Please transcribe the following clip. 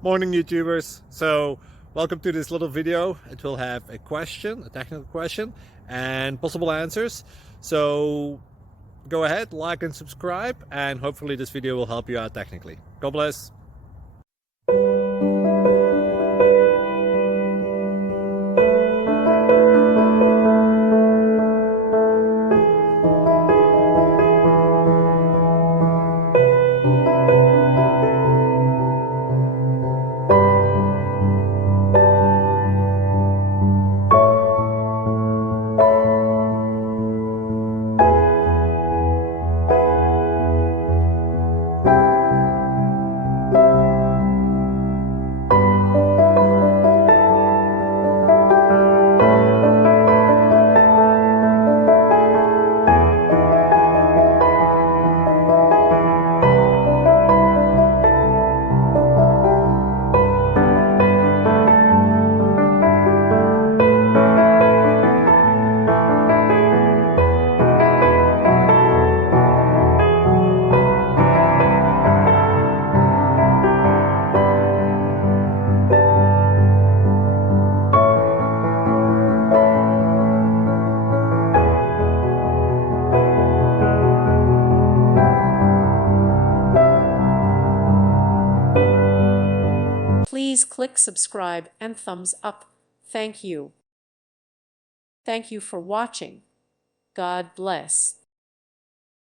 Morning, YouTubers. So, welcome to this little video. It will have a question, a technical question, and possible answers. So, go ahead, like and subscribe, and hopefully, this video will help you out technically. God bless. Please click subscribe and thumbs up. Thank you. Thank you for watching. God bless.